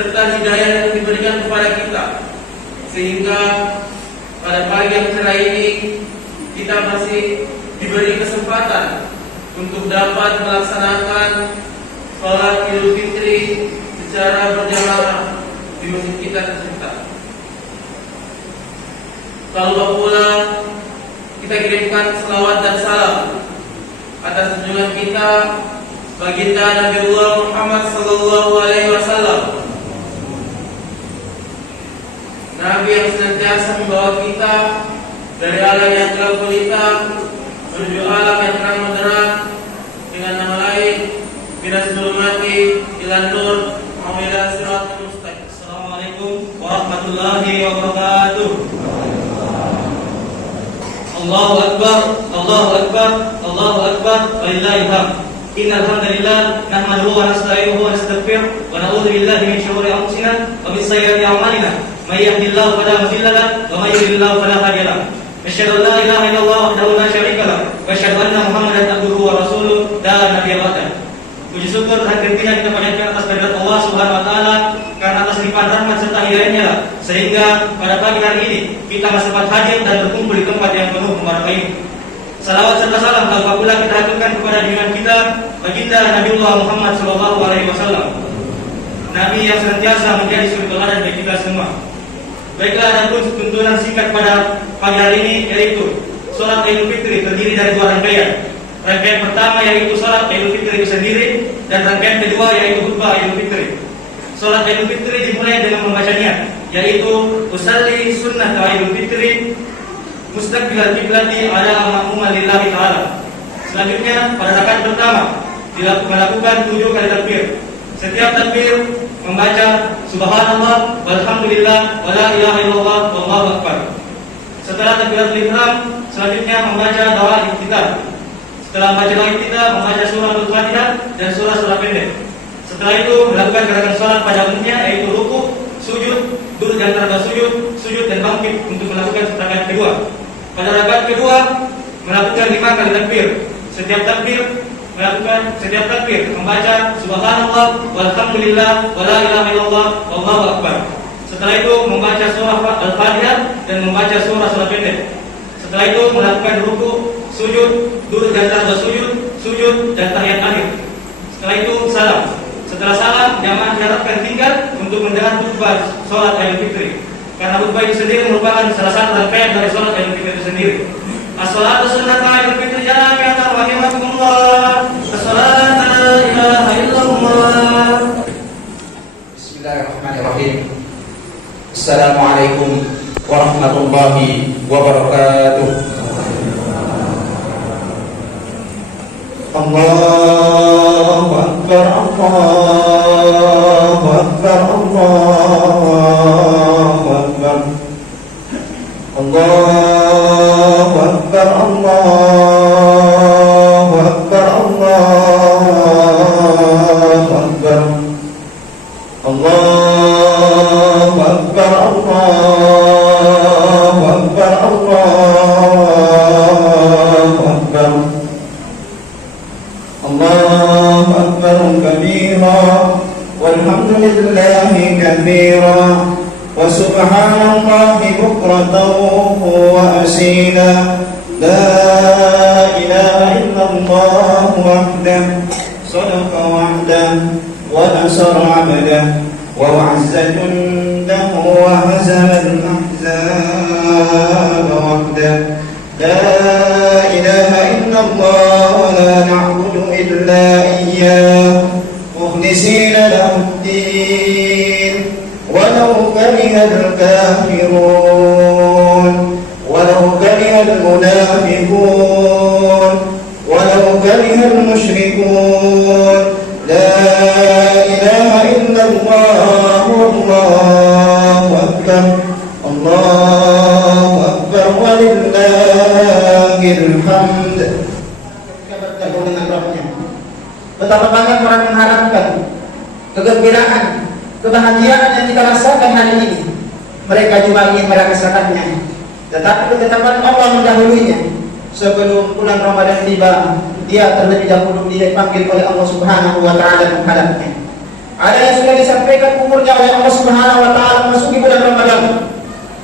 serta hidayah yang diberikan kepada kita, sehingga pada pagi yang cerah ini kita masih diberi kesempatan untuk dapat melaksanakan sholat Idul Fitri secara berjamaah di masjid kita tercinta. Lalu pula kita kirimkan selawat dan salam atas junjungan kita baginda Nabiullah Muhammad sallallahu alaihi wasallam, Nabi yang senantiasa membawa kita dari alam yang gelap gulita menuju alam yang terang benderang, dengan nama lain minas zulumati ilan nur wa ila siratal mustaqim. Assalamualaikum warahmatullahi wabarakatuh. Allahu akbar, Allahu akbar, Allahu akbar, walillahil hamd. Innal hamdalillah nahmaduhu wa nasta'inuhu wa nastaghfiruh wa na'udzu billahi min shururi anfusina wa min sayyiati a'malina. May yahdihillahu fala mudilla lahu wa may yudlil fala hadiya lahu. Asyhadu an la ilaha illallah wahdahu la syarika lahu wa asyhadu anna Muhammadan abduhu wa rasuluh la nabiyya ba'dahu. Puji syukur dan kemuliaan kita panjatkan atas kehadirat Allah Subhanahu wa taala karena atas limpahan rahmat serta hidayahnya sehingga pada pagi hari ini kita masih sempat hadir dan berkumpul di tempat yang penuh kebarakah ini. Salawat serta salam tak pula kita haturkan kepada junjungan kita baginda Nabiullah Muhammad sallallahu alaihi wasallam, Nabi yang senantiasa menjadi suri teladan bagi kita semua. Baiklah, adapun tuntunan singkat pada pagi hari ini yaitu salat Idul Fitri terdiri dari dua rangkaian. Rangkaian pertama yaitu salat Idul Fitri itu sendiri, dan rangkaian kedua yaitu khutbah Idul Fitri. Salat Idul Fitri dimulai dengan membaca niat, yaitu usalli sunnah Idul Fitri mustaqbilal qiblati ala ma'muman lillahi ta'ala. Selanjutnya pada rakaat pertama melakukan 7 kali takbir. Setiap takbir membaca subhanallah walhamdulillah wala ilaha illallah wallahu akbar. Setelah takbiratul ihram selanjutnya membaca doa iftitah. Setelah membaca doa iftitah membaca surah Al-Fatihah dan surah pendek. Setelah itu melakukan gerakan salat pada umumnya yaitu ruku, sujud, duduk di antara sujud, dan bangkit untuk melakukan rakaat kedua. Pada rakaat kedua melakukan 5 kali takbir. Setiap takbir membaca subhanallah walhamdulillah wala ilaha illallah wallahu akbar. Setelah itu membaca surah Al-Fatihah dan membaca surah pendek. Setelah itu melakukan ruku, sujud, duduk di antara sujud, dan tahiyat akhir. Setelah itu salam. Setelah salam, jamaah diharapkan tinggal untuk mendengar khutbah salat Idul Fitri. Karena khutbah itu sendiri merupakan salah satu rangkaian dari salat Idul Fitri itu sendiri. As-salatu sunnatu Idul Fitri jami'atan rahimakumullah. As-salatu la ilaha illallah. Bismillahirrahmanirrahim. Assalamualaikum warahmatullahi wabarakatuh. Allahu akbar, Allahu akbar, Allahu akbar, Allahu akbar, Allahu akbar, Allahu akbar, Allahu akbar, Allahu akbar, Allahu akbar. Allahu akbar kabira walhamdulillahi katsira wa subhanallahi bukratan wa asila. La ilaha illallah wahdahu sadaqa wa'dahu wa nasara 'abdahu wa wa'azza jundahu wa hazama al-ahzaba wahdahu. La ilaha illallah wa la na'budu illa iyyah mukhlisina lahud-din walau karihal kafirun walau karihal munafiqun walau karihal musyrikun. La ilaha illallah wallahu akbar, Allahu akbar walillahil hamd. Bertemu dengan Rabbnya. Betapa banyak orang mengharapkan kegembiraan, kebahagiaan yang kita rasakan hari ini. Mereka juga ingin merasakannya, tetapi ketetapan Allah mendahulunya. Sebelum bulan Ramadan tiba, dia terlebih dahulu dipanggil oleh Allah Subhanahu wa taala menghadapnya. Ada yang sudah disampaikan umurnya oleh Allah Subhanahu wa taala memasuki bulan Ramadan.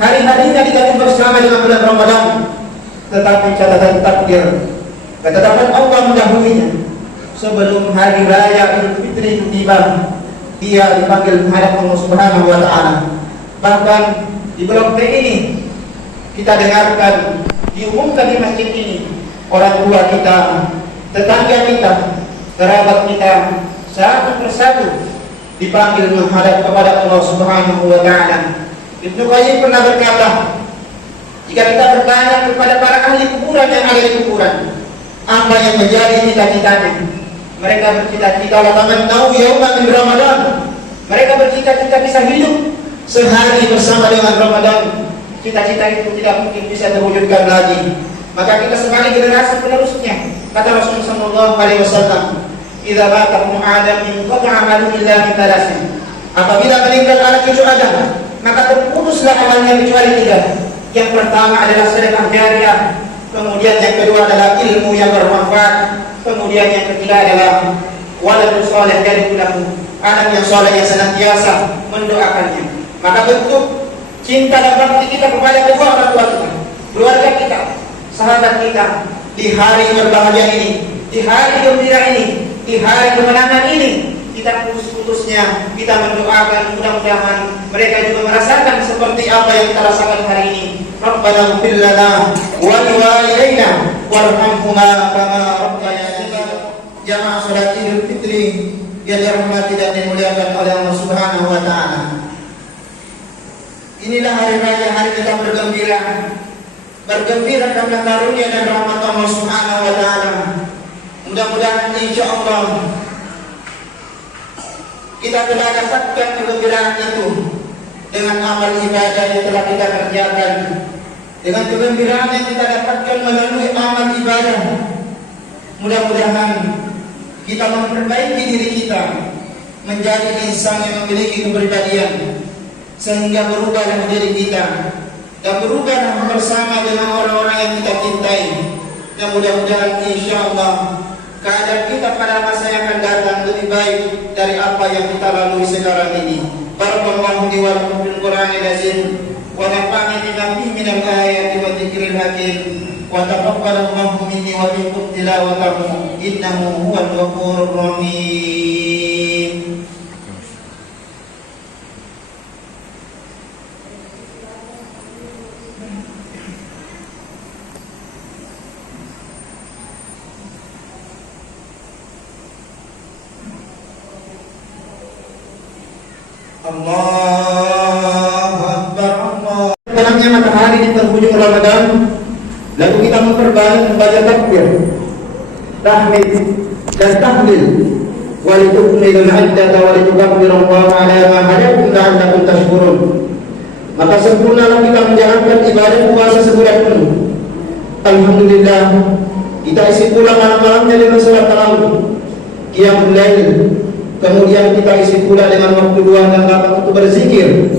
Hari-harinya kita bersama dengan bulan Ramadan. Tetapi catatan takdir, ketetapan Allah mendahulunya. Sebelum hari raya Idul Fitri itu tiba, dia dipanggil menghadap Allah Subhanahu wa taala. Bahkan di blok T ini kita dengarkan diumumkan di masjid ini, orang tua kita, tetangga kita, kerabat kita satu persatu dipanggil menghadap kepada Allah Subhanahu wa taala. Ibnu Qayyim pernah berkata, jika kita bertanya kepada para ahli kuburan yang ada di kuburan, apa yang menjadi cita-citanya? Mereka bercita-cita latangan tahu yauman min Ramadan. Mereka bercita-cita bisa hidup sehari bersama dengan Ramadan. Cita-cita itu tidak mungkin bisa terwujudkan lagi. Maka kita sebagai generasi penerusnya, kata Rasulullah sallallahu alaihi wasallam, "Idza mata ibnu Adam inqata'a 'amaluhu illa min thalath." Apabila meninggal anak cucu Adam, maka terputuslah amalnya kecuali tiga. Yang pertama adalah sedekah jariah, kemudian yang kedua adalah ilmu yang bermanfaat, kemudian yang ketiga adalah waladun saleh yad'u lahu, anak yang saleh yang senantiasa mendoakannya. Maka bentuk cinta dan bakti kita kepada kedua orang tua kita, keluarga kita, sahabat kita di hari berbahagia ini, di hari gembira ini, di hari kemenangan ini, kita putus-putusnya kita mendoakan mudah-mudahan mereka juga merasakan seperti apa yang kita rasakan hari ini. Rabbana ighfir lana wa liwalidayna warhamhuma kama rabbayana jamaah salat Idul Fitri yang dirahmati dan dimuliakan oleh Allah Subhanahu wa taala. Inilah hari raya, hari kita bergembira. Bergembira karena karunia dan rahmat Allah Subhanahu wa taala. Mudah-mudahan insyaallah kita telah dapatkan kegembiraan itu dengan amal ibadah yang telah kita kerjakan, dengan kegembiraan yang kita dapatkan melalui amal ibadah. Mudah-mudahan kita memperbaiki diri kita menjadi insan yang memiliki kepribadian, sehingga berubahlah diri kita dan berubahlah bersama dengan orang-orang yang kita cintai. Dan mudah-mudahan insyaallah keadaan kita pada masa yang akan datang lebih baik dari apa yang kita lalui sekarang ini. Barakallahu li wa lakum fil Qur'anil azim wa nafa'ani bima fihi minal ayati wa dzikril hakim wa taqabbalallahu minni wa minkum tilawatahu innahu huwal ghafurur rahim. Allahu Akbar, Allah. Terangnya matahari di penghujung Ramadan, lalu kita membaca takbir, tahmid dan tahlil, walitukmilul iddata walitukabbirullaha ala ma hadakum la'allakum tashkurun. Maka sempurnalah kita menjalankan ibadah puasa sebulan penuh. Alhamdulillah, kita isi pula malam-malamnya dengan salat tarawih, qiyamul lail. Kemudian kita isi pula dengan waktu luang dan lapang untuk berzikir,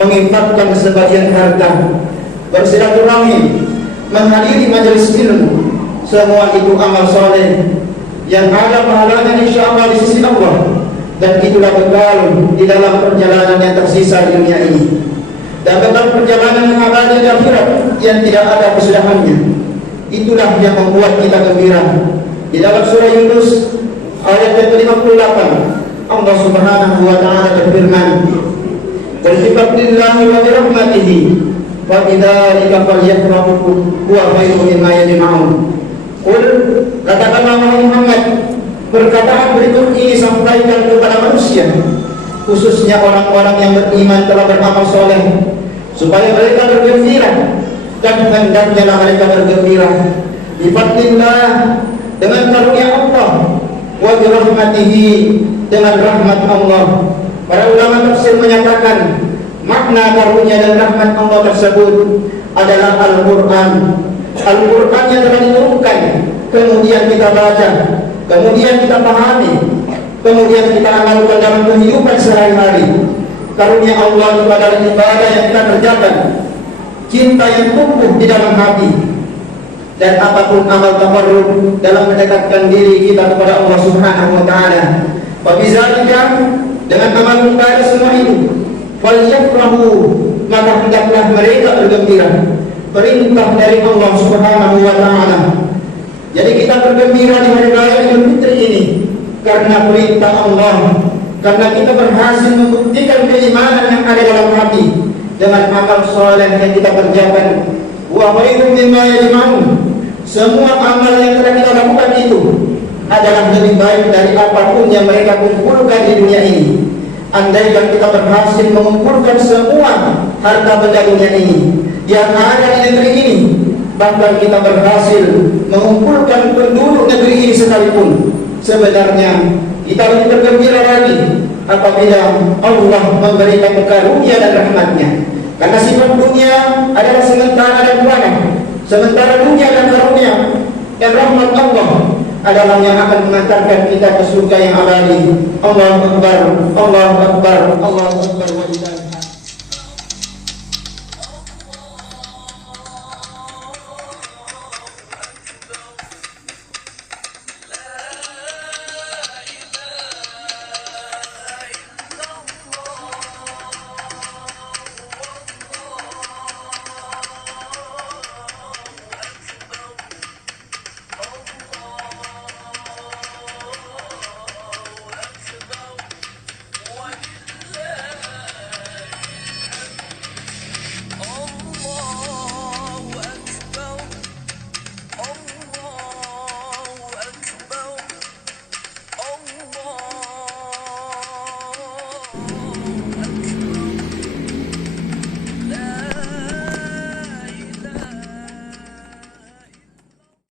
menginfakkan sebagian harta, bersilaturahmi, menghadiri majelis ilmu. Semua itu amal soleh yang ada pahalanya insyaallah di sisi Allah, dan itulah bekal di dalam perjalanan yang tersisa di dunia ini, dan bekal perjalanan yang abadi di akhirat yang tidak ada kesudahannya. Itulah yang membuat kita gembira. Di dalam surah Yunus ayat yang ke-58, Allah Subhanahu wa taala berfirman, "Qul bi fadlillahi wa bi rahmatihi fa bidzalika falyafrahu huwa khairun mimma yajma'un." Qul, katakanlah Muhammad, perkataan berikut ini sampaikan kepada manusia, khususnya orang-orang yang beriman telah beramal soleh, supaya mereka bergembira, dan hendaknya mereka bergembira bi fadlillah, dengan karunia Allah, wa bi rahmatihi, dengan rahmat Allah. Para ulama tafsir menyatakan makna karunia dan rahmat Allah tersebut adalah Al-Quran. Al-Quran yang telah diturunkan, kemudian kita baca, kemudian kita pahami, kemudian kita amalkan dalam kehidupan sehari-hari. Karunia Allah itu adalah ibadah yang kita kerjakan, cinta yang tumbuh di dalam hati, dan apapun amal tabarruk dalam mendekatkan diri kita kepada Allah Subhanahu wa taala. Wabizalika dengan amal ibadah semua itu. Falyafrahu, maka hendaklah mereka bergembira. Perintah dari Allah Subhanahu wa taala. Jadi kita bergembira di hari raya Idul Fitri ini karena perintah Allah, karena kita berhasil membuktikan keimanan yang ada dalam hati dengan amal soleh yang kita kerjakan. Wa khairum mimma yajma'un, semua amal yang telah kita lakukan itu adalah lebih baik dari apapun yang mereka kumpulkan di dunia ini. Andaikan kita berhasil mengumpulkan semua harta benda dunia ini yang ada di negeri ini, bahkan kita berhasil mengumpulkan penduduk negeri ini sekalipun, sebenarnya kita lebih bergembira lagi apabila Allah memberikan karunia dan rahmatnya. Karena sifat dunia adalah sementara dan fana, sementara dunia dan karunia dan rahmat Allah adalah yang akan mengantarkan kita ke surga yang abadi. Allahu Akbar, Allahu Akbar, Allahu Akbar wa